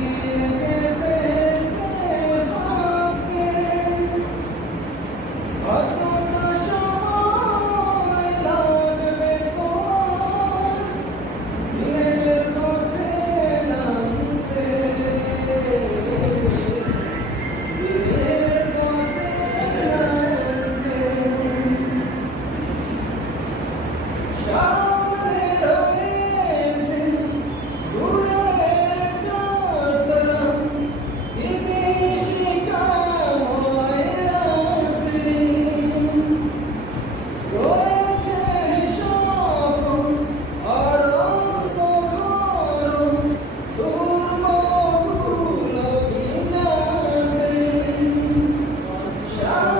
Thank you. Amen.